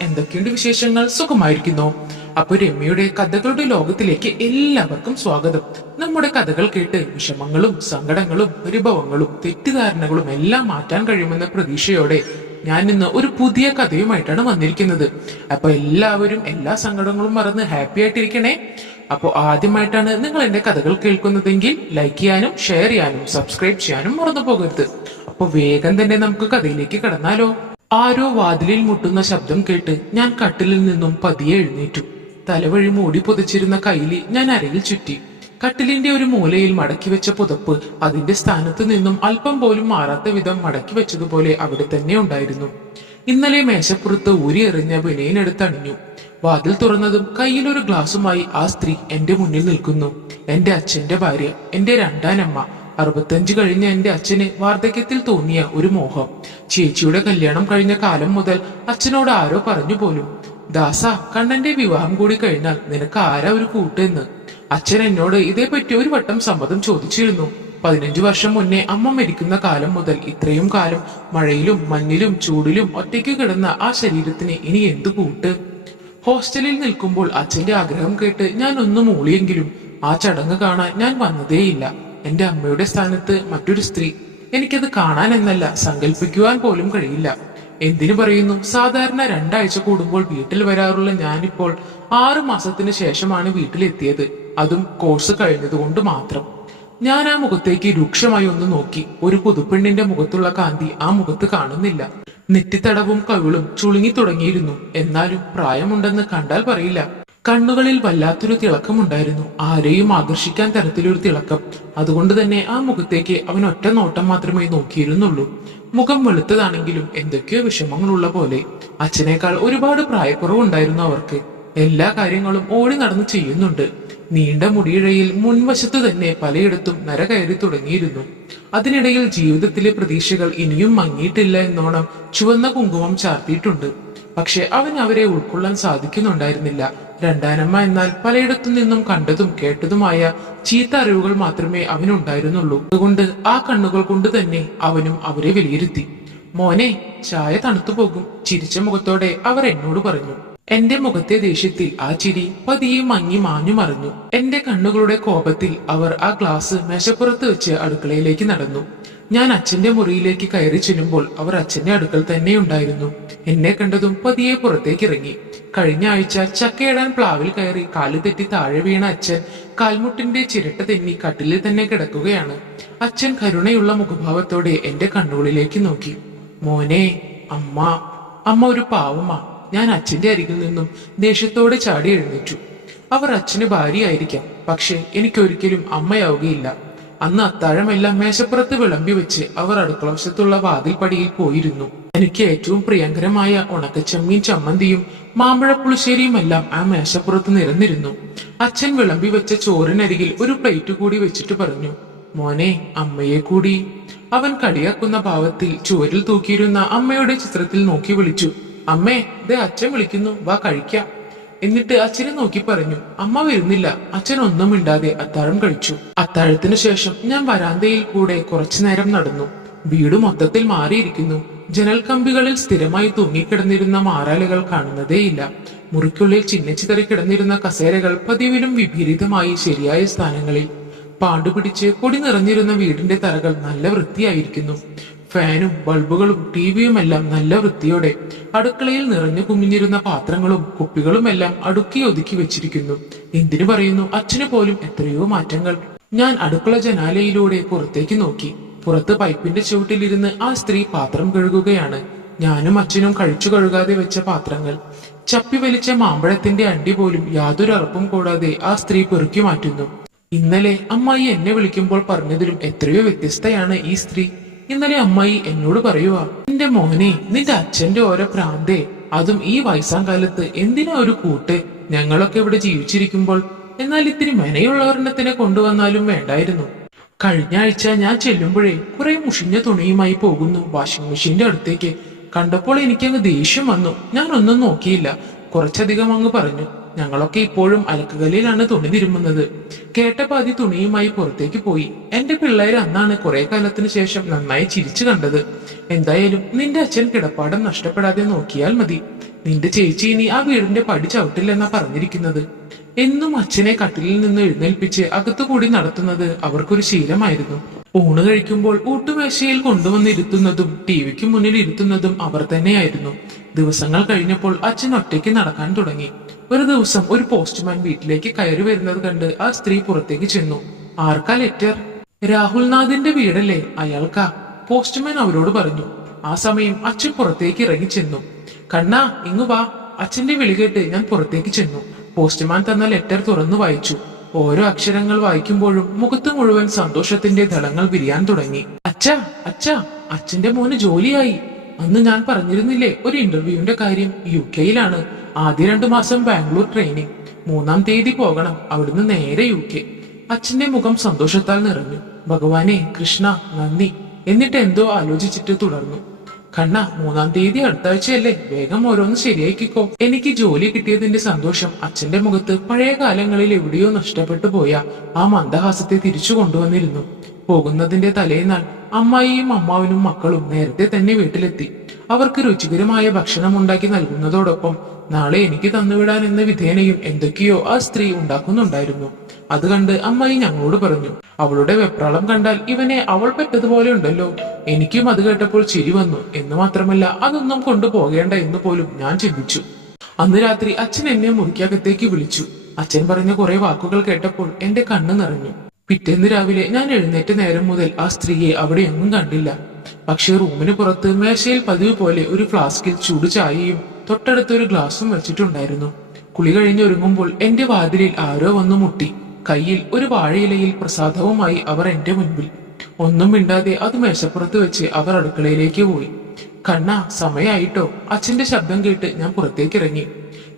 എന്തൊക്കെയുണ്ട് വിശേഷങ്ങൾ? സുഖമായിരിക്കുന്നു. അപ്പൊ രമ്യയുടെ കഥകളുടെ ലോകത്തിലേക്ക് എല്ലാവർക്കും സ്വാഗതം. നമ്മുടെ കഥകൾ കേട്ട് വിഷമങ്ങളും സങ്കടങ്ങളും പരിഭവങ്ങളും തെറ്റിദ്ധാരണകളും എല്ലാം മാറ്റാൻ കഴിയുമെന്ന പ്രതീക്ഷയോടെ ഞാൻ ഇന്ന് ഒരു പുതിയ കഥയുമായിട്ടാണ് വന്നിരിക്കുന്നത്. അപ്പൊ എല്ലാവരും എല്ലാ സങ്കടങ്ങളും മറന്ന് ഹാപ്പി ആയിട്ടിരിക്കണേ. അപ്പൊ ആദ്യമായിട്ടാണ് നിങ്ങൾ എന്റെ കഥകൾ കേൾക്കുന്നതെങ്കിൽ ലൈക്ക് ചെയ്യാനും ഷെയർ ചെയ്യാനും സബ്സ്ക്രൈബ് ചെയ്യാനും മറന്നു പോകരുത്. അപ്പൊ വേഗം തന്നെ നമുക്ക് കഥയിലേക്ക് കടന്നാലോ. ആരോ വാതിലിൽ മുട്ടുന്ന ശബ്ദം കേട്ട് ഞാൻ കട്ടിലിൽ നിന്നും പതിയെ എഴുന്നേറ്റു. തലവഴി മൂടി പുതച്ചിരുന്ന കൈലി ഞാൻ അരയിൽ ചുറ്റി. കട്ടിലിന്റെ ഒരു മൂലയിൽ മടക്കി വെച്ച പുതപ്പ് അതിന്റെ സ്ഥാനത്ത് നിന്നും അല്പം പോലും മാറാത്ത വിധം മടക്കി വെച്ചതുപോലെ അവിടെ തന്നെ ഉണ്ടായിരുന്നു. ഇന്നലെ മേശപ്പുറത്ത് ഊരിയെറിഞ്ഞ ബനിയനെടുത്ത് അണിഞ്ഞു. വാതിൽ തുറന്നതും കയ്യിലൊരു ഗ്ലാസുമായി ആ സ്ത്രീ എന്റെ മുന്നിൽ നിൽക്കുന്നു. എന്റെ അച്ഛന്റെ ഭാര്യ എന്റെ രണ്ടാനമ്മ അറുപത്തഞ്ച് കഴിഞ്ഞ എന്റെ അച്ഛന് വാർദ്ധക്യത്തിൽ തോന്നിയ ഒരു മോഹം. ചേച്ചിയുടെ കല്യാണം കഴിഞ്ഞ കാലം മുതൽ അച്ഛനോട് ആരോ പറഞ്ഞു പോലും. ദാസ കണ്ണന്റെ വിവാഹം കൂടി കഴിഞ്ഞാൽ നിനക്ക് ആരാ ഒരു കൂട്ടെന്ന്? അച്ഛൻ എന്നോട് ഇതേപ്പറ്റി ഒരു വട്ടം സമ്മതം ചോദിച്ചിരുന്നു. പതിനഞ്ചു വർഷം മുന്നേ അമ്മ മരിക്കുന്ന കാലം മുതൽ ഇത്രയും കാലം മഴയിലും മഞ്ഞിലും ചൂടിലും ഒറ്റയ്ക്ക് കിടന്ന ആ ശരീരത്തിന് ഇനി എന്ത് കൂട്ട്? ഹോസ്റ്റലിൽ നിൽക്കുമ്പോൾ അച്ഛന്റെ ആഗ്രഹം കേട്ട് ഞാൻ ഒന്ന് മൂളിയെങ്കിലും ആ ചടങ്ങ് കാണാൻ ഞാൻ വന്നതേയില്ല. എന്റെ അമ്മയുടെ സ്ഥാനത്ത് മറ്റൊരു സ്ത്രീ എനിക്കത് കാണാൻ എന്നല്ല സങ്കല്പിക്കുവാൻ പോലും കഴിയില്ല. എന്തിനു പറയുന്നു? സാധാരണ രണ്ടാഴ്ച കൂടുമ്പോൾ വീട്ടിൽ വരാറുള്ള ഞാനിപ്പോൾ ആറു മാസത്തിന് ശേഷമാണ് വീട്ടിലെത്തിയത്. അതും കോഴ്സ് കഴിഞ്ഞതുകൊണ്ട് മാത്രം. ഞാൻ ആ മുഖത്തേക്ക് രൂക്ഷമായി ഒന്ന് നോക്കി. ഒരു പുതുപ്പെണ്ണിന്റെ മുഖത്തുള്ള കാന്തി ആ മുഖത്ത് കാണുന്നില്ല. നെറ്റിത്തടവും കവിളും ചുളുങ്ങി തുടങ്ങിയിരുന്നു. എന്നാലും പ്രായമുണ്ടെന്ന് കണ്ടാൽ പറയില്ല. കണ്ണുകളിൽ വല്ലാത്തൊരു തിളക്കമുണ്ടായിരുന്നു ആരെയും ആകർഷിക്കാൻ തരത്തിലൊരു തിളക്കം. അതുകൊണ്ട് തന്നെ ആ മുഖത്തേക്ക് അവൻ ഒറ്റ നോട്ടം മാത്രമേ നോക്കിയിരുന്നുള്ളൂ. മുഖം വെളുത്തതാണെങ്കിലും എന്തൊക്കെയോ വിഷമങ്ങളുള്ള പോലെ. അച്ഛനേക്കാൾ ഒരുപാട് പ്രായക്കുറവുണ്ടായിരുന്നു അവർക്ക്. എല്ലാ കാര്യങ്ങളും ഓടി നടന്ന് ചെയ്യുന്നുണ്ട്. നീണ്ട മുടിയിഴയിൽ മുൻവശത്ത് തന്നെ പലയിടത്തും നര കയറി തുടങ്ങിയിരുന്നു. അതിനിടയിൽ ജീവിതത്തിലെ പ്രതീക്ഷകൾ ഇനിയും മങ്ങിയിട്ടില്ല എന്നോണം ചുവന്ന കുങ്കുമം ചാർത്തിയിട്ടുണ്ട്. പക്ഷെ അവൻ അവരെ ഉൾക്കൊള്ളാൻ സാധിക്കുന്നുണ്ടായിരുന്നില്ല. രണ്ടാനമ്മ എന്നാൽ പലയിടത്തു നിന്നും കണ്ടതും കേട്ടതുമായ ചീത്ത അറിവുകൾ മാത്രമേ അവനുണ്ടായിരുന്നുള്ളൂ. അതുകൊണ്ട് ആ കണ്ണുകൾ കൊണ്ട് തന്നെ അവനും അവരെ വിലയിരുത്തി. മോനെ ചായ തണുത്തു പോകും ചിരിച്ച മുഖത്തോടെ അവർ എന്നോട് പറഞ്ഞു. എന്റെ മുഖത്തെ ദേഷ്യത്തിൽ ആ ചിരി പതിയെ മങ്ങി മാഞ്ഞു മറിഞ്ഞു. എന്റെ കണ്ണുകളുടെ കോപത്തിൽ അവർ ആ ഗ്ലാസ് മേശപ്പുറത്ത് വെച്ച് അടുക്കളയിലേക്ക് നടന്നു. ഞാൻ അച്ഛന്റെ മുറിയിലേക്ക് കയറി ചെല്ലുമ്പോൾ അവർ അച്ഛന്റെ അടുക്കൽ തന്നെ ഉണ്ടായിരുന്നു. എന്നെ കണ്ടതും പതിയെ പുറത്തേക്ക് ഇറങ്ങി കഴിഞ്ഞ ആഴ്ച ചക്കയിടാൻ പ്ലാവിൽ കയറി കാൽ തെറ്റി താഴെ വീണ അച്ഛൻ കാൽമുട്ടിന്റെ ചിരട്ട തെന്നി കട്ടിലിൽ തന്നെ കിടക്കുകയാണ്. അച്ഛൻ കരുണയുള്ള മുഖഭാവത്തോടെ എന്റെ കണ്ണുകളിലേക്ക് നോക്കി. മോനെ അമ്മ അമ്മ ഒരു പാവമ്മ ഞാൻ അച്ഛന്റെ അരികിൽ നിന്നും ദേഷ്യത്തോടെ ചാടി എഴുന്നേറ്റു. അവർ അച്ഛന് ഭാര്യയായിരിക്കാം. പക്ഷെ എനിക്കൊരിക്കലും അമ്മയാവുകയില്ല. അന്ന് അത്താഴമെല്ലാം മേശപ്പുറത്ത് വിളമ്പി വെച്ച് അവർ അടുക്കളവശത്തുള്ള വാതിൽപ്പടിയിൽ പോയിരുന്നു. എനിക്ക് ഏറ്റവും പ്രിയങ്കരമായ ഉണക്കച്ചമ്മീൻ ചമ്മന്തിയും മാമ്പഴപ്പുളിശ്ശേരിയും എല്ലാം ആ മേശപ്പുറത്ത് നിരന്നിരുന്നു. അച്ഛൻ വിളമ്പി വെച്ച ചോറിനരികിൽ ഒരു പ്ലേറ്റ് കൂടി വെച്ചിട്ട് പറഞ്ഞു മോനെ അമ്മയെ കൂടി. അവൻ കടിയാക്കുന്ന ഭാവത്തിൽ ചുവരിൽ തൂക്കിയിരുന്ന അമ്മയുടെ ചിത്രത്തിൽ നോക്കി വിളിച്ചു അമ്മേ ദേ അച്ഛൻ വിളിക്കുന്നു വാ കഴിക്കാം. എന്നിട്ട് അച്ഛനെ നോക്കി പറഞ്ഞു അമ്മ വരുന്നില്ല അച്ഛൻ ഒന്നും മിണ്ടാതെ അത്താഴം കഴിച്ചു. അത്താഴത്തിനു ശേഷം ഞാൻ വരാന്തയിൽ കൂടെ കുറച്ചു നേരം നടന്നു. വീട് മൊത്തത്തിൽ മാറിയിരിക്കുന്നു. ജനൽ കമ്പികളിൽ സ്ഥിരമായി തൂങ്ങിക്കിടന്നിരുന്ന മാറാലകൾ കാണുന്നതേയില്ല. മുറിക്കുള്ളിൽ ചിന്നിച്ചിതറി കിടന്നിരുന്ന കസേരകൾ പതിവിലും വിപരീതമായി ശരിയായ സ്ഥാനങ്ങളിൽ. പാണ്ടുപിടിച്ച് കൊടി നിറഞ്ഞിരുന്ന വീടിന്റെ തറകൾ നല്ല വൃത്തിയായിരിക്കുന്നു. ഫാനും ബൾബുകളും ടിവിയും എല്ലാം നല്ല വൃത്തിയോടെ അടുക്കളയിൽ നിറഞ്ഞു കുമിഞ്ഞിരുന്ന പാത്രങ്ങളും കുപ്പികളും എല്ലാം അടുക്കി ഒതുക്കി വെച്ചിരിക്കുന്നു. എന്തിനു പറയുന്നു? അച്ഛന് പോലും എത്രയോ മാറ്റങ്ങൾ. ഞാൻ അടുക്കള ജനാലയിലൂടെ പുറത്തേക്ക് നോക്കി. പുറത്ത് പൈപ്പിന്റെ ചുവട്ടിലിരുന്ന് ആ സ്ത്രീ പാത്രം കഴുകുകയാണ്. ഞാനും അച്ഛനും കഴിച്ചു കഴുകാതെ വെച്ച പാത്രങ്ങൾ. ചപ്പി വലിച്ച മാമ്പഴത്തിന്റെ അണ്ടി പോലും യാതൊരു അറപ്പും കൂടാതെ ആ സ്ത്രീ പെറുക്കി മാറ്റുന്നു. ഇന്നലെ അമ്മായി എന്നെ വിളിക്കുമ്പോൾ പറഞ്ഞതിലും എത്രയോ വ്യത്യസ്തയാണ് ഈ സ്ത്രീ. ഇന്നലെ അമ്മായി എന്നോട് പറയുവാ എന്റെ മോനെ നിന്റെ അച്ഛന്റെ ഓരോ പ്രാന്തേ അതും ഈ വയസ്സാം കാലത്ത് എന്തിനാ ഒരു കൂട്ട്? ഞങ്ങളൊക്കെ ഇവിടെ ജീവിച്ചിരിക്കുമ്പോൾ എന്നാൽ ഇത്തിരി മെനയുള്ള ഒരെണ്ണത്തിനെ കൊണ്ടുവന്നാലും വേണ്ടായിരുന്നു. കഴിഞ്ഞ ആഴ്ച ഞാൻ ചെല്ലുമ്പോഴേ കുറെ മുഷിഞ്ഞ തുണിയുമായി പോകുന്നു വാഷിംഗ് മെഷീന്റെ അടുത്തേക്ക്. കണ്ടപ്പോൾ എനിക്കങ്ങ് ദേഷ്യം വന്നു. ഞാൻ ഒന്നും നോക്കിയില്ല. കുറച്ചധികം അങ്ങ് പറഞ്ഞു. ഞങ്ങളൊക്കെ ഇപ്പോഴും അലക്കുകല്ലിലാണ് തുണി തിരുമ്മുന്നത് കേട്ട പാതി തുണിയുമായി പുറത്തേക്ക് പോയി. എന്റെ പിള്ളേർ അന്നാണ് കുറെ കാലത്തിന് ശേഷം നന്നായി ചിരിച്ചു കണ്ടത്. എന്തായാലും നിന്റെ അച്ഛൻ കിടപ്പാടം നഷ്ടപ്പെടാതെ നോക്കിയാൽ മതി. നിന്റെ ചേച്ചി ഇനി ആ വീടിന്റെ പടി ചവിട്ടില്ലെന്നാ പറഞ്ഞിരിക്കുന്നത്. എന്നും അച്ഛനെ കട്ടിലിൽ നിന്ന് എഴുന്നേൽപ്പിച്ച് അകത്തുകൂടി നടത്തുന്നത് അവർക്കൊരു ശീലമായിരുന്നു. ഊണ് കഴിക്കുമ്പോൾ ഊട്ടുമേശയിൽ കൊണ്ടുവന്നിരുത്തുന്നതും ടി വിക്ക് മുന്നിൽ ഇരുത്തുന്നതും അവർ തന്നെയായിരുന്നു. ദിവസങ്ങൾ കഴിഞ്ഞപ്പോൾ അച്ഛൻ ഒറ്റയ്ക്ക് നടക്കാൻ തുടങ്ങി. ഒരു ദിവസം ഒരു പോസ്റ്റ്മാൻ വീട്ടിലേക്ക് കയറി വരുന്നത് കണ്ട് ആ സ്ത്രീ പുറത്തേക്ക് ചെന്നു. ആർക്കാ ലെറ്റർ രാഹുൽനാഥിന്റെ വീടല്ലേ? അയാൾക്കാ? പോസ്റ്റ്മാൻ അവരോട് പറഞ്ഞു. ആ സമയം അച്ഛൻ പുറത്തേക്ക് ഇറങ്ങി ചെന്നു. കണ്ണാ ഇങ്ങു വാ. അച്ഛന്റെ വിളി കേട്ട് ഞാൻ പുറത്തേക്ക് ചെന്നു. പോസ്റ്റ്മാൻ തന്ന ലെറ്റർ തുറന്നു വായിച്ചു. ഓരോ അക്ഷരങ്ങൾ വായിക്കുമ്പോഴും മുഖത്ത് മുഴുവൻ സന്തോഷത്തിന്റെ ദളങ്ങൾ വിരിയാൻ തുടങ്ങി. അച്ഛ അച്ഛ അച്ഛന്റെ മോന് ജോലിയായി. അന്ന് ഞാൻ പറഞ്ഞിരുന്നില്ലേ ഒരു ഇന്റർവ്യൂവിന്റെ കാര്യം? യു കെയിലാണ് ആദ്യ രണ്ടു മാസം ബാംഗ്ലൂർ ട്രെയിനിങ് മൂന്നാം തീയതി പോകണം. അവിടുന്ന് നേരെ യു കെ അച്ഛന്റെ മുഖം സന്തോഷത്താൽ നിറഞ്ഞു. ഭഗവാനെ കൃഷ്ണ നന്ദി എന്നിട്ട് എന്തോ ആലോചിച്ചിട്ട് തുടർന്നു. കണ്ണ മൂന്നാം തീയതി അടുത്ത ആഴ്ചയല്ലേ? വേഗം ഓരോന്ന് ശരിയാക്കിക്കോ. എനിക്ക് ജോലി കിട്ടിയതിന്റെ സന്തോഷം അച്ഛന്റെ മുഖത്ത് പഴയ കാലങ്ങളിൽ എവിടെയോ നഷ്ടപ്പെട്ടു പോയ ആ മന്ദഹാസത്തെ തിരിച്ചു കൊണ്ടുവന്നിരുന്നു. പോകുന്നതിന്റെ തലേന്നാൾ അമ്മായിയും അമ്മാവനും മക്കളും നേരത്തെ തന്നെ വീട്ടിലെത്തി. അവർക്ക് രുചികരമായ ഭക്ഷണം ഉണ്ടാക്കി നൽകുന്നതോടൊപ്പം നാളെ എനിക്ക് തന്നുവിടാൻ എന്ന വിധേനയും എന്തൊക്കെയോ ആ സ്ത്രീ ഉണ്ടാക്കുന്നുണ്ടായിരുന്നു. അത് കണ്ട് അമ്മായി ഞങ്ങളോട് പറഞ്ഞു അവളുടെ വെപ്രാളം കണ്ടാൽ ഇവനെ അവൾ പെറ്റതുപോലെ ഉണ്ടല്ലോ. എനിക്കും അത് കേട്ടപ്പോൾ ചിരി വന്നു. എന്ന് മാത്രമല്ല അതൊന്നും കൊണ്ടുപോകേണ്ട എന്ന് പോലും ഞാൻ ചിന്തിച്ചു. അന്ന് രാത്രി അച്ഛൻ എന്നെ മുറിക്കകത്തേക്ക് വിളിച്ചു. അച്ഛൻ പറഞ്ഞ കുറെ വാക്കുകൾ കേട്ടപ്പോൾ എന്റെ കണ്ണ് നിറഞ്ഞു. പിറ്റേന്ന് രാവിലെ ഞാൻ എഴുന്നേറ്റ നേരം മുതൽ ആ സ്ത്രീയെ അവിടെ എങ്ങും കണ്ടില്ല. പക്ഷെ റൂമിന് പുറത്ത് മേശയിൽ പതിവ് പോലെ ഒരു ഫ്ലാസ്കിൽ ചൂട് ചായയും തൊട്ടടുത്ത് ഒരു ഗ്ലാസും വെച്ചിട്ടുണ്ടായിരുന്നു കുളി കഴിഞ്ഞ് ഒരുങ്ങുമ്പോൾ എന്റെ വാതിലിൽ ആരോ വന്നു മുട്ടി. കയ്യിൽ ഒരു വാഴയിലയിൽ പ്രസാദവുമായി അവർ എന്റെ മുൻപിൽ. ഒന്നും മിണ്ടാതെ അത് മേശപ്പുറത്ത് വെച്ച് അവർ അടുക്കളയിലേക്ക് പോയി. കണ്ണ സമയായിട്ടോ. അച്ഛന്റെ ശബ്ദം കേട്ട് ഞാൻ പുറത്തേക്ക് ഇറങ്ങി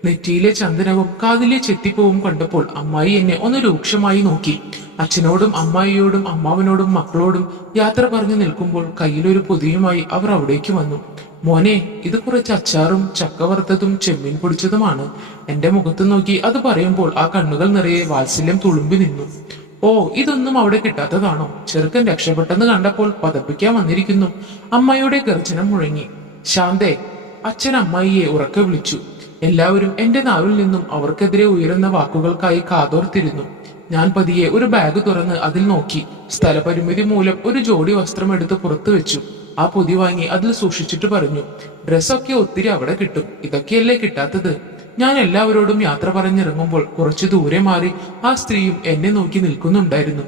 നെറ്റിയിലെ ചന്ദനവും കാതിലെ ചെത്തിപ്പൂവും കണ്ടപ്പോൾ അമ്മായി എന്നെ ഒന്ന് രൂക്ഷമായി നോക്കി. അച്ഛനോടും അമ്മായിയോടും അമ്മാവനോടും മക്കളോടും യാത്ര പറഞ്ഞു നിൽക്കുമ്പോൾ കയ്യിലൊരു പൊതിയുമായി അവർ അവിടേക്ക് വന്നു. മോനെ ഇത് കുറച്ച് അച്ചാറും ചക്ക വറുത്തതും ചെമ്മീൻ പൊടിച്ചതുമാണ്. എന്റെ മുഖത്ത് നോക്കി അത് പറയുമ്പോൾ ആ കണ്ണുകൾ നിറയെ വാത്സല്യം തുളുമ്പി നിന്നു. ഓ ഇതൊന്നും അവിടെ കിട്ടാത്തതാണോ? ചെറുക്കൻ രക്ഷപ്പെട്ടെന്ന് കണ്ടപ്പോൾ പതപ്പിക്കാൻ വന്നിരിക്കുന്നു. അമ്മയുടെ ഗർജനം മുഴങ്ങി. ശാന്തേ അച്ഛൻ അമ്മായിയെ ഉറക്കെ വിളിച്ചു. എല്ലാവരും എന്റെ നാവിൽ നിന്നും അവർക്കെതിരെ ഉയരുന്ന വാക്കുകൾക്കായി കാതോർത്തിരുന്നു. ഞാൻ പതിയെ ഒരു ബാഗ് തുറന്ന് അതിൽ നോക്കി. സ്ഥലപരിമിതി മൂലം ഒരു ജോഡി വസ്ത്രം എടുത്ത് പുറത്തു വെച്ചു. ആ പൊതി വാങ്ങി അതിൽ സൂക്ഷിച്ചിട്ട് പറഞ്ഞു ഡ്രസ്സൊക്കെ ഒത്തിരി അവിടെ കിട്ടും. ഇതൊക്കെയല്ലേ കിട്ടാത്തത്? ഞാൻ എല്ലാവരോടും യാത്ര പറഞ്ഞിറങ്ങുമ്പോൾ കുറച്ചു ദൂരെ മാറി ആ സ്ത്രീയും എന്നെ നോക്കി നിൽക്കുന്നുണ്ടായിരുന്നു.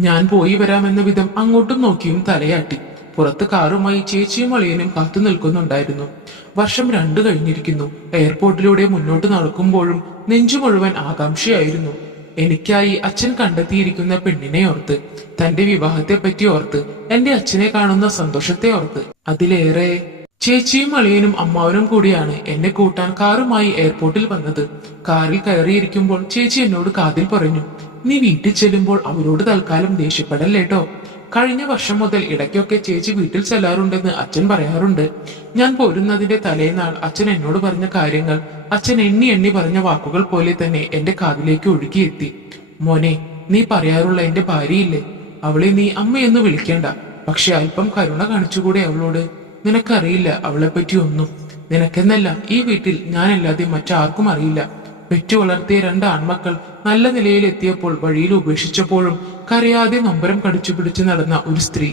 ഞാൻ പോയി വരാമെന്ന വിധം അങ്ങോട്ടും നോക്കിയും തലയാട്ടി. പുറത്ത് കാറുമായി ചേച്ചിയും അളിയനും കാത്തു നിൽക്കുന്നുണ്ടായിരുന്നു. വർഷം രണ്ടു കഴിഞ്ഞിരിക്കുന്നു. എയർപോർട്ടിലൂടെ മുന്നോട്ട് നടക്കുമ്പോഴും നെഞ്ചു മുഴുവൻ ആകാംക്ഷയായിരുന്നു. എനിക്കായി അച്ഛൻ കണ്ടെത്തിയിരിക്കുന്ന പെണ്ണിനെ ഓർത്ത് തന്റെ വിവാഹത്തെ പറ്റി ഓർത്ത് എന്റെ അച്ഛനെ കാണുന്ന സന്തോഷത്തെ ഓർത്ത് അതിലേറെ ചേച്ചിയും അളിയനും അമ്മാവനും കൂടിയാണ് എന്നെ കൂട്ടാൻ കാറുമായി എയർപോർട്ടിൽ വന്നത്. കാറിൽ കയറിയിരിക്കുമ്പോൾ ചേച്ചി എന്നോട് കാതിൽ പറഞ്ഞു നീ വീട്ടിൽ ചെല്ലുമ്പോൾ അവരോട് തൽക്കാലം ദേഷ്യപ്പെടല്ലേട്ടോ? കഴിഞ്ഞ വർഷം മുതൽ ഇടയ്ക്കൊക്കെ ചേച്ചി വീട്ടിൽ ചെല്ലാറുണ്ടെന്ന് അച്ഛൻ പറയാറുണ്ട്. ഞാൻ പോരുന്നതിന്റെ തലേനാൾ അച്ഛൻ എന്നോട് പറഞ്ഞ കാര്യങ്ങൾ. അച്ഛൻ എണ്ണി എണ്ണി പറഞ്ഞ വാക്കുകൾ പോലെ തന്നെ എന്റെ കാതിലേക്ക് ഒഴുകിയെത്തി. മോനെ നീ പറയാറുള്ള എന്റെ ഭാര്യയില്ലേ? അവളെ നീ അമ്മയെന്ന് വിളിക്കേണ്ട. പക്ഷെ അല്പം കരുണ കാണിച്ചുകൂടെ അവളോട്. നിനക്കറിയില്ല അവളെപ്പറ്റി ഒന്നും. നിനക്കെന്നല്ല ഈ വീട്ടിൽ ഞാനല്ലാതെ മറ്റാർക്കും അറിയില്ല. പെറ്റു വളർത്തിയ രണ്ട് ആൺമക്കൾ നല്ല നിലയിലെത്തിയപ്പോൾ വഴിയിൽ ഉപേക്ഷിച്ചപ്പോഴും കരയാതെ നൊമ്പരം കടിച്ചു പിടിച്ചു നടന്ന ഒരു സ്ത്രീ.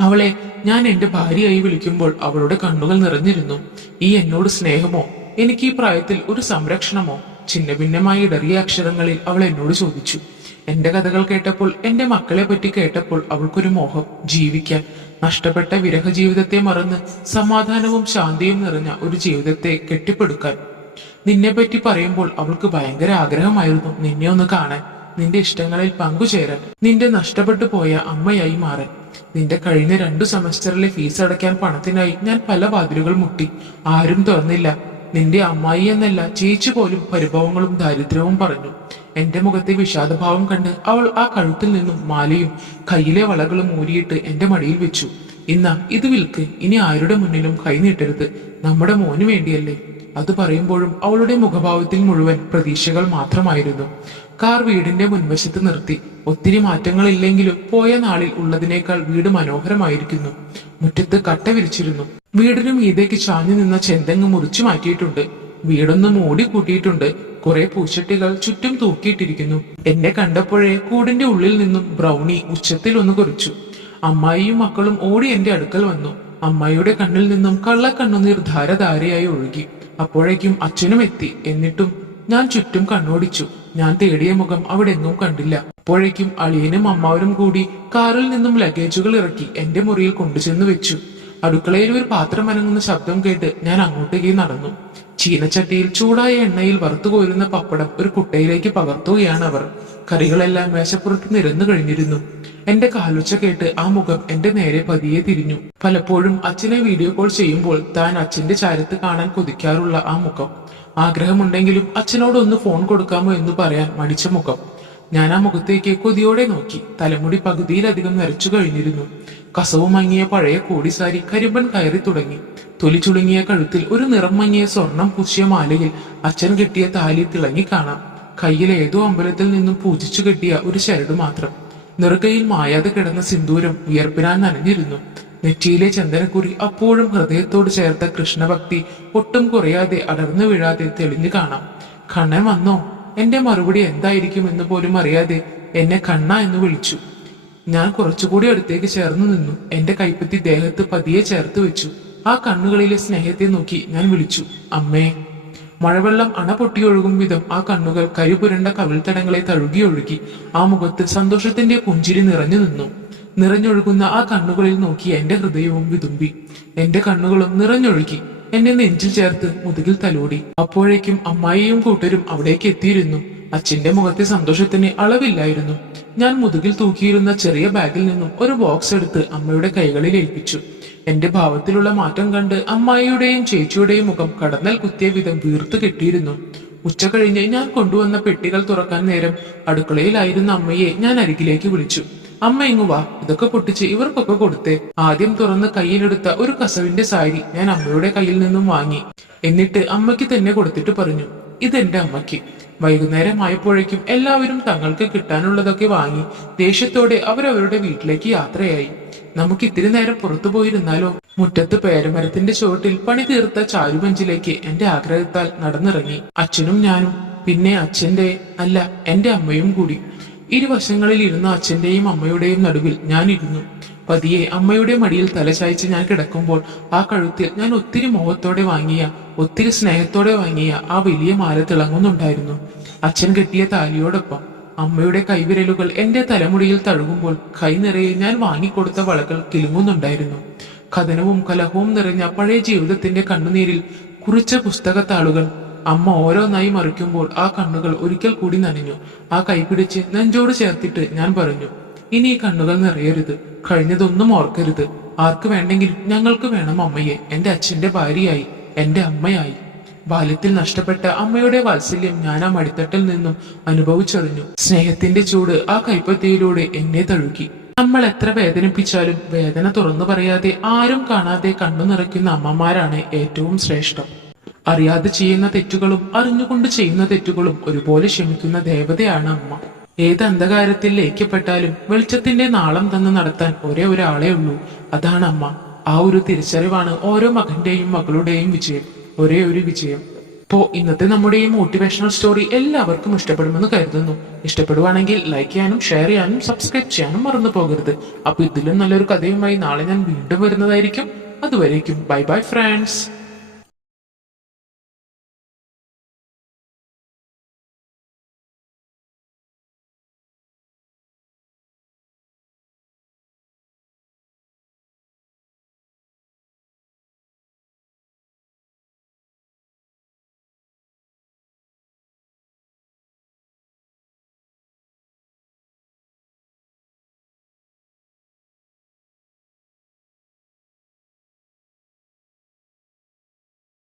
അവളെ ഞാൻ എന്റെ ഭാര്യയായി വിളിക്കുമ്പോൾ അവളുടെ കണ്ണുകൾ നിറഞ്ഞിരുന്നു. ഈ എന്നോട് സ്നേഹമോ? എനിക്ക് ഈ പ്രായത്തിൽ ഒരു സംരക്ഷണമോ? ചിന്ന ഭിന്നമായി ഇടറിയ അക്ഷരങ്ങളിൽ അവൾ എന്നോട് ചോദിച്ചു. എന്റെ കഥകൾ കേട്ടപ്പോൾ എന്റെ മക്കളെ പറ്റി കേട്ടപ്പോൾ അവൾക്കൊരു മോഹം ജീവിക്കാൻ. നഷ്ടപ്പെട്ട വിരഹ ജീവിതത്തെ മറന്ന് സമാധാനവും ശാന്തിയും നിറഞ്ഞ ഒരു ജീവിതത്തെ കെട്ടിപ്പടുക്കാൻ. നിന്നെ പറ്റി പറയുമ്പോൾ അവൾക്ക് ഭയങ്കര ആഗ്രഹമായിരുന്നു നിന്നെ ഒന്ന് കാണാൻ. നിന്റെ ഇഷ്ടങ്ങളിൽ പങ്കുചേരാൻ. നിന്റെ നഷ്ടപ്പെട്ടു പോയ അമ്മയായി മാറാൻ. നിന്റെ കഴിഞ്ഞ രണ്ടു സെമസ്റ്ററിലെ ഫീസ് അടയ്ക്കാൻ പണത്തിനായി ഞാൻ പല വാതിലുകൾ മുട്ടി. ആരും തുറന്നില്ല. നിന്റെ അമ്മായി എന്നല്ല ചേച്ചി പോലും പരിഭവങ്ങളും ദാരിദ്ര്യവും പറഞ്ഞു. എന്റെ മുഖത്തെ വിഷാദഭാവം കണ്ട് അവൾ ആ കഴുത്തിൽ നിന്നും മാലയും കയ്യിലെ വളകളും ഊരിയിട്ട് എന്റെ മടിയിൽ വെച്ചു. ഇന്നാ ഇത് വിൽക്ക്. ഇനി ആരുടെ മുന്നിലും കൈ നീട്ടരുത്. നമ്മുടെ മോന് വേണ്ടിയല്ലേ. അത് പറയുമ്പോഴും അവളുടെ മുഖഭാവത്തിൽ മുഴുവൻ പ്രതീക്ഷകൾ മാത്രമായിരുന്നു. കാർ വീടിന്റെ മുൻവശത്ത് നിർത്തി. ഒത്തിരി മാറ്റങ്ങളില്ലെങ്കിലും പോയ നാളിൽ ഉള്ളതിനേക്കാൾ വീട് മനോഹരമായിരിക്കുന്നു. മുറ്റത്ത് കട്ട വിരിച്ചിരുന്നു. വീടിനു മീതേക്ക് ചാഞ്ഞു നിന്ന ചെന്തെങ്ങ് മുറിച്ചു മാറ്റിയിട്ടുണ്ട്. വീടൊന്ന് മൂടി കൂട്ടിയിട്ടുണ്ട് കുറെ പൂച്ചട്ടികൾ ചുറ്റും തൂക്കിയിട്ടിരിക്കുന്നു. എന്നെ കണ്ടപ്പോഴേ കൂടിന്റെ ഉള്ളിൽ നിന്നും ബ്രൗണി ഉച്ചത്തിൽ ഒന്ന് കുറിച്ചു. അമ്മായിയും മക്കളും ഓടി എന്റെ അടുക്കൽ വന്നു. അമ്മായിയുടെ കണ്ണിൽ നിന്നും കള്ളക്കണ്ണുനീർ ധാരധാരയായി ഒഴുകി. അപ്പോഴേക്കും അച്ഛനും എത്തി. എന്നിട്ടും ഞാൻ ചുറ്റും കണ്ണോടിച്ചു. ഞാൻ തേടിയ മുഖം അവിടെ എങ്ങും കണ്ടില്ല. അപ്പോഴേക്കും അളിയനും അമ്മാവരും കൂടി കാറിൽ നിന്നും ലഗേജുകൾ ഇറക്കി എന്റെ മുറിയിൽ കൊണ്ടുചെന്ന് വെച്ചു. അടുക്കളയിൽ ഒരു പാത്രം അനങ്ങുന്ന ശബ്ദം കേട്ട് ഞാൻ അങ്ങോട്ടേക്ക് നടന്നു. ചീനച്ചട്ടിയിൽ ചൂടായ എണ്ണയിൽ വറുത്തു കോരുന്ന പപ്പടം ഒരു കുട്ടയിലേക്ക് പകർത്തുകയാണ് അവർ. കറികളെല്ലാം മേശപ്പുറത്ത് നിരന്നു കഴിഞ്ഞിരുന്നു. എന്റെ കാലുച്ച കേട്ട് ആ മുഖം എന്റെ നേരെ പതിയെ തിരിഞ്ഞു. പലപ്പോഴും അച്ഛനെ വീഡിയോ കോൾ ചെയ്യുമ്പോൾ താൻ അച്ഛന്റെ ചാരത്ത് കാണാൻ കൊതിക്കാറുള്ള ആ മുഖം. ആഗ്രഹമുണ്ടെങ്കിലും അച്ഛനോട് ഒന്ന് ഫോൺ കൊടുക്കാമോ എന്ന് പറയാൻ മടിച്ച മുഖം. ഞാൻ ആ മുഖത്തേക്ക് കൊതിയോടെ നോക്കി. തലമുടി പകുതിയിലധികം നിറച്ചു കഴിഞ്ഞിരുന്നു. കസവു മങ്ങിയ പഴയ കോടിസാരി കരിമ്പൻ കയറി തുടങ്ങി. തൊലി ചുളുങ്ങിയ കഴുത്തിൽ ഒരു നിറം മങ്ങിയ സ്വർണം പൂശിയ മാലയിൽ അച്ഛൻ കെട്ടിയ താലി തിളങ്ങി കാണാം. കയ്യിൽ ഏതോ അമ്പലത്തിൽ നിന്നും പൂജിച്ചു കെട്ടിയ ഒരു ശരട് മാത്രം. നിറുകയിൽ മായാതെ കിടന്ന സിന്ദൂരം വിയർപ്പിനാൻ നനഞ്ഞിരുന്നു. നെറ്റിയിലെ ചന്ദനക്കുറി അപ്പോഴും ഹൃദയത്തോട് ചേർത്ത കൃഷ്ണഭക്തി ഒട്ടും കുറയാതെ അടർന്നു വീഴാതെ തെളിഞ്ഞു കാണാം. കണ്ണൻ വന്നോ? എന്റെ മറുപടി എന്തായിരിക്കും എന്ന് പോലും അറിയാതെ എന്നെ കണ്ണ എന്ന് വിളിച്ചു. ഞാൻ കുറച്ചുകൂടി അടുത്തേക്ക് ചേർന്നു നിന്നു. എന്റെ കൈപ്പത്തി ദേഹത്ത് പതിയെ ചേർത്ത് വെച്ചു. ആ കണ്ണുകളിലെ സ്നേഹത്തെ നോക്കി ഞാൻ വിളിച്ചു. അമ്മേ മഴവെള്ളം അണ പൊട്ടിയൊഴുകും വിധം ആ കണ്ണുകൾ കരിപുരണ്ട കവിൾത്തടങ്ങളെ തഴുകിയൊഴുകി ആ മുഖത്ത് സന്തോഷത്തിന്റെ പുഞ്ചിരി നിറഞ്ഞു നിന്നു. നിറഞ്ഞൊഴുകുന്ന ആ കണ്ണുകളിൽ നോക്കി എന്റെ ഹൃദയവും വിതുമ്പി. എന്റെ കണ്ണുകളും നിറഞ്ഞൊഴുകി. എന്നെ നെഞ്ചിൽ ചേർത്ത് മുതുകിൽ തലോടി. അപ്പോഴേക്കും അമ്മായിയും കൂട്ടരും അവിടേക്ക് എത്തിയിരുന്നു. അച്ഛന്റെ മുഖത്തെ സന്തോഷത്തിന് അളവില്ലായിരുന്നു. ഞാൻ മുതുകിൽ തൂക്കിയിരുന്ന ചെറിയ ബാഗിൽ നിന്നും ഒരു ബോക്സ് എടുത്ത് അമ്മയുടെ കൈകളിൽ ഏൽപ്പിച്ചു. എന്റെ ഭാവത്തിലുള്ള മാറ്റം കണ്ട് അമ്മായിയുടെയും ചേച്ചിയുടെയും മുഖം കടന്നൽ കുത്തിയ വിധം വീർത്തു കെട്ടിയിരുന്നു. ഉച്ച കഴിഞ്ഞ് ഞാൻ കൊണ്ടുവന്ന പെട്ടികൾ തുറക്കാൻ നേരം അടുക്കളയിലായിരുന്ന അമ്മയെ ഞാൻ അരികിലേക്ക് വിളിച്ചു. അമ്മ ഇങ്ങു വാ. ഇതൊക്കെ പൊട്ടിച്ച് ഇവർക്കൊക്കെ കൊടുത്തേ. ആദ്യം തുറന്ന് കയ്യിലെടുത്ത ഒരു കസവിന്റെ സാരി ഞാൻ അമ്മയുടെ കയ്യിൽ നിന്നും വാങ്ങി. എന്നിട്ട് അമ്മയ്ക്ക് തന്നെ കൊടുത്തിട്ട് പറഞ്ഞു ഇതെന്റെ അമ്മയ്ക്ക്. വൈകുന്നേരം ആയപ്പോഴേക്കും എല്ലാവരും തങ്ങൾക്ക് കിട്ടാനുള്ളതൊക്കെ വാങ്ങി ദേഷ്യത്തോടെ അവരവരുടെ വീട്ടിലേക്ക് യാത്രയായി. നമുക്ക് ഇത്തിരി നേരം പുറത്തു പോയിരുന്നാലോ? മുറ്റത്ത് പേരമരത്തിന്റെ ചുവട്ടിൽ പണി തീർത്ത ചാരുപഞ്ചിലേക്ക് എന്റെ ആഗ്രഹത്താൽ നടന്നിറങ്ങി. അച്ഛനും ഞാനും പിന്നെ അച്ഛന്റെ അല്ല എന്റെ അമ്മയും കൂടി. ഇരുവശങ്ങളിൽ ഇരുന്ന അച്ഛന്റെയും അമ്മയുടെയും നടുവിൽ ഞാൻ ഇരുന്നു. പതിയെ അമ്മയുടെ മടിയിൽ തലചായ്ച്ച് ഞാൻ കിടക്കുമ്പോൾ ആ കഴുത്തിൽ ഞാൻ ഒത്തിരി മോഹത്തോടെ വാങ്ങിയ ഒത്തിരി സ്നേഹത്തോടെ വാങ്ങിയ ആ വലിയ മാല തിളങ്ങുന്നുണ്ടായിരുന്നു. അച്ഛൻ കെട്ടിയ താലിയോടൊപ്പം അമ്മയുടെ കൈവിരലുകൾ എന്റെ തലമുടിയിൽ തഴുകുമ്പോൾ കൈ നിറയെ ഞാൻ വാങ്ങിക്കൊടുത്ത വളകൾ കിലുങ്ങുന്നുണ്ടായിരുന്നു കഥനവും കലഹവും നിറഞ്ഞ പഴയ ജീവിതത്തിന്റെ കണ്ണുനീരിൽ കുറിച്ച പുസ്തകത്താളുകൾ അമ്മ ഓരോന്നായി മറിക്കുമ്പോൾ ആ കണ്ണുകൾ ഒരിക്കൽ കൂടി നനഞ്ഞു. ആ കൈപിടിച്ച് നെഞ്ചോട് ചേർത്തിട്ട് ഞാൻ പറഞ്ഞു ഇനി ഈ കണ്ണുകൾ നിറയരുത് കഴിഞ്ഞതൊന്നും ഓർക്കരുത്. ആർക്ക് വേണ്ടെങ്കിലും ഞങ്ങൾക്ക് വേണം അമ്മയെ. എന്റെ അച്ഛന്റെ ഭാര്യയായി എന്റെ അമ്മയായി. ബാല്യത്തിൽ നഷ്ടപ്പെട്ട അമ്മയുടെ വാത്സല്യം ഞാൻ ആ മടിത്തട്ടിൽ നിന്നും അനുഭവിച്ചറിഞ്ഞു. സ്നേഹത്തിന്റെ ചൂട് ആ കൈപ്പത്തിയിലൂടെ എന്നെ തഴുകി. നമ്മൾ എത്ര വേദനിപ്പിച്ചാലും വേദന തുറന്നു പറയാതെ ആരും കാണാതെ കണ്ണു നിറയ്ക്കുന്ന അമ്മമാരാണ് ഏറ്റവും ശ്രേഷ്ഠം. അറിയാതെ ചെയ്യുന്ന തെറ്റുകളും അറിഞ്ഞുകൊണ്ട് ചെയ്യുന്ന തെറ്റുകളും ഒരുപോലെ ക്ഷമിക്കുന്ന ദേവതയാണ് അമ്മ. ഏത് അന്ധകാരത്തിൽ ലയിക്കപ്പെട്ടാലും വെളിച്ചത്തിന്റെ നാളം തന്ന് നടത്താൻ ഒരേ ഒരാളേ ഉള്ളൂ. അതാണ് അമ്മ. ആ ഒരു തിരിച്ചറിവാണ് ഓരോ മകന്റെയും മകളുടെയും വിജയം. ഒരേ ഒരു വിജയം. ഇപ്പോ ഇന്നത്തെ നമ്മുടെ ഈ മോട്ടിവേഷണൽ സ്റ്റോറി എല്ലാവർക്കും ഇഷ്ടപ്പെടുമെന്ന് കരുതുന്നു. ഇഷ്ടപ്പെടുവാണെങ്കിൽ ലൈക്ക് ചെയ്യാനും ഷെയർ ചെയ്യാനും സബ്സ്ക്രൈബ് ചെയ്യാനും മറന്നു പോകരുത്. അപ്പൊ ഇതിലും നല്ലൊരു കഥയുമായി നാളെ ഞാൻ വീണ്ടും വരുന്നതായിരിക്കും. അതുവരേക്കും. Bye bye friends